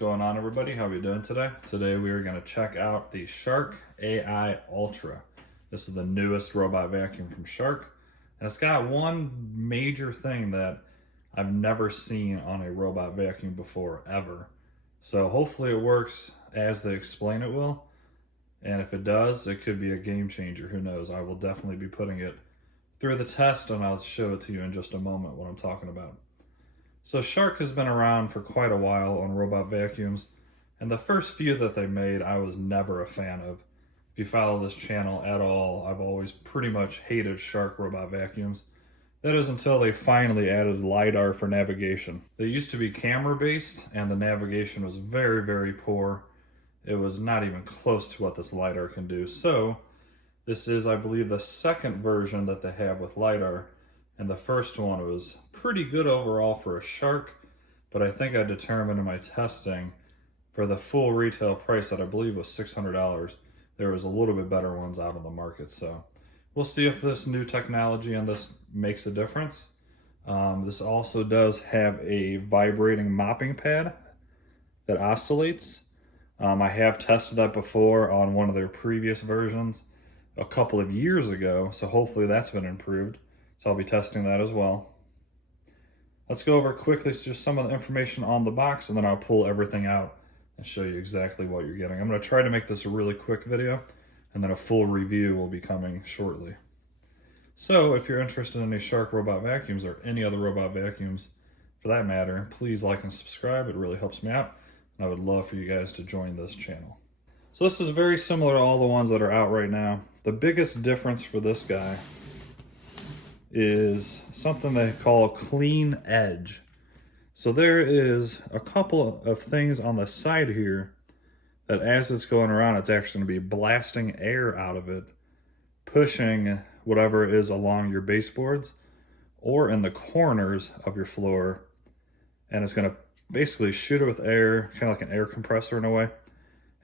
going on, everybody? How are we doing today? Today we are going to check out the Shark AI Ultra. This is the newest robot vacuum from Shark. And it's got one major thing that I've never seen on a robot vacuum before, ever. So hopefully it works as they explain it will. And if it does, it could be a game changer. Who knows? I will definitely be putting it through the test, and I'll show it to you in just a moment what I'm talking about. So Shark has been around for quite a while on robot vacuums, and the first few that they made I was never a fan of. If you follow this channel at all, I've always pretty much hated Shark robot vacuums. That is until they finally added LiDAR for navigation. They used to be camera based, and the navigation was very, very poor. It was not even close to what this LiDAR can do. So this is, I believe, the second version that they have with LiDAR. And the first one was pretty good overall for a Shark, but I think I determined in my testing for the full retail price that I believe was $600, there was a little bit better ones out on the market. So we'll see if this new technology and this makes a difference. This also does have a vibrating mopping pad that oscillates. I have tested that before on one of their previous versions a couple of years ago, so hopefully that's been improved. So I'll be testing that as well. Let's go over quickly just some of the information on the box, and then I'll pull everything out and show you exactly what you're getting. I'm going to try to make this a really quick video, and then a full review will be coming shortly. So if you're interested in any Shark robot vacuums or any other robot vacuums for that matter, please like and subscribe. It really helps me out, and I would love for you guys to join this channel. So this is very similar to all the ones that are out right now. The biggest difference for this guy is something they call a clean edge. So there is a couple of things on the side here that as it's going around, it's actually going to be blasting air out of it, pushing whatever is along your baseboards or in the corners of your floor, and it's going to basically shoot it with air, kind of like an air compressor in a way,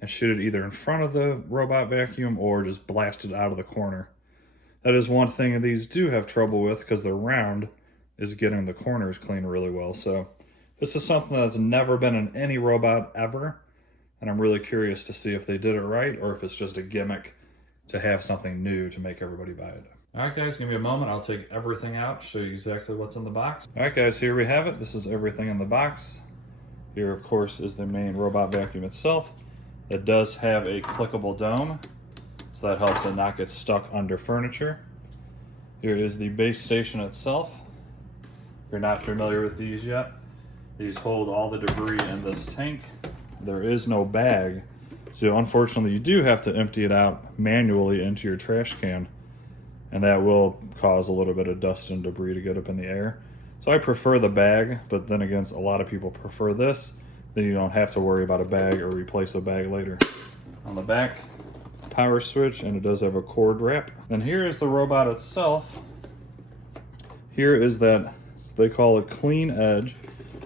and shoot it either in front of the robot vacuum or just blast it out of the corner. That is one thing these do have trouble with, because they're round, is getting the corners clean really well. So this is something that's never been in any robot ever, and I'm really curious to see if they did it right or if it's just a gimmick to have something new to make everybody buy it. All right, guys, give me a moment. I'll take everything out, show you exactly what's in the box. All right, guys, here we have it. This is everything in the box. Here, of course, is the main robot vacuum itself. It does have a clickable dome, so that helps it not get stuck under furniture. Here is the base station itself. If you're not familiar with these yet, these hold all the debris in this tank. There is no bag, so unfortunately you do have to empty it out manually into your trash can, and that will cause a little bit of dust and debris to get up in the air. So I prefer the bag, but then again, a lot of people prefer this. Then you don't have to worry about a bag or replace a bag later. On the back, power switch, and it does have a cord wrap. And here is the robot itself. Here is that, they call it clean edge.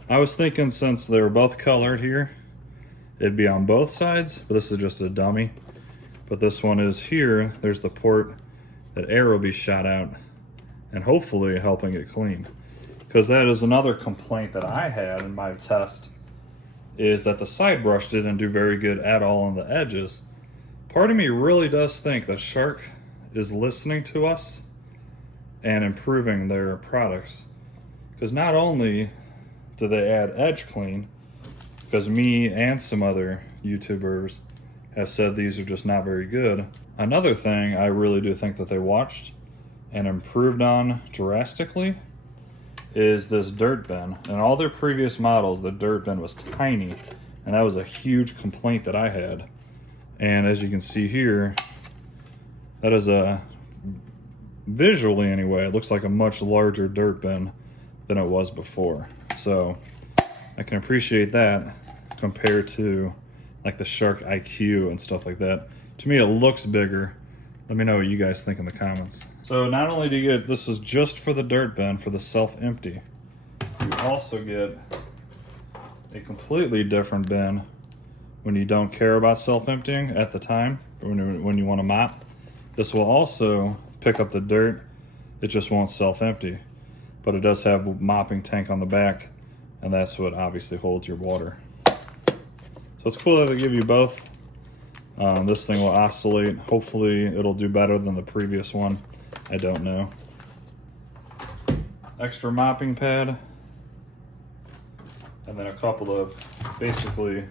I was thinking since they were both colored here, it'd be on both sides, but this is just a dummy. But this one is here, there's the port that air will be shot out, and hopefully helping it clean. Because that is another complaint that I had in my test, is that the side brush didn't do very good at all on the edges. Part of me really does think that Shark is listening to us and improving their products. Because not only do they add edge clean, because me and some other YouTubers have said these are just not very good. Another thing I really do think that they watched and improved on drastically is this dirt bin. In all their previous models, the dirt bin was tiny, and that was a huge complaint that I had. And as you can see here, that is visually anyway, it looks like a much larger dirt bin than it was before. So I can appreciate that compared to like the Shark IQ and stuff like that. To me, it looks bigger. Let me know what you guys think in the comments. So not only do you get, this is just for the dirt bin, for the self-empty, you also get a completely different bin when you don't care about self-emptying at the time, when you want to mop. This will also pick up the dirt, it just won't self-empty. But it does have a mopping tank on the back, and that's what obviously holds your water. So it's cool that they give you both. This thing will oscillate. Hopefully it'll do better than the previous one. I don't know. Extra mopping pad. And then a couple of basically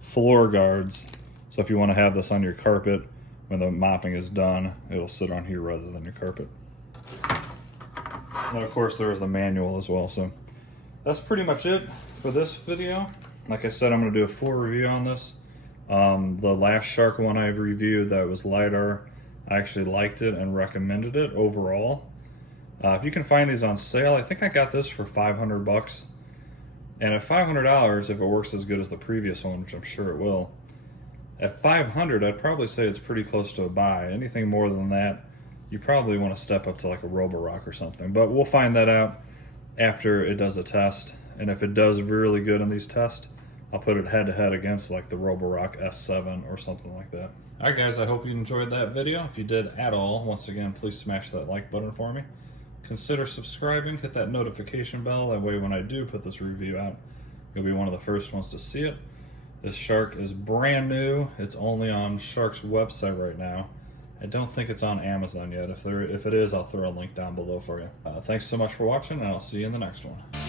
floor guards. So if you want to have this on your carpet, when the mopping is done, it'll sit on here rather than your carpet. And of course there is the manual as well. So that's pretty much it for this video. Like I said, I'm going to do a full review on this. The last shark one I reviewed that was LiDAR, I actually liked it and recommended it overall. If you can find these on sale, I think I got this for 500 bucks. And at $500, if it works as good as the previous one, which I'm sure it will, at $500, I'd probably say it's pretty close to a buy. Anything more than that, you probably want to step up to like a Roborock or something. But we'll find that out after it does a test. And if it does really good in these tests, I'll put it head to head against like the Roborock S7 or something like that. All right, guys, I hope you enjoyed that video. If you did at all, once again, please smash that like button for me. Consider subscribing, hit that notification bell. That way when I do put this review out, you'll be one of the first ones to see it. This shark is brand new. It's only on Shark's website right now. I don't think it's on Amazon yet. If it is, I'll throw a link down below for you. Thanks so much for watching, and I'll see you in the next one.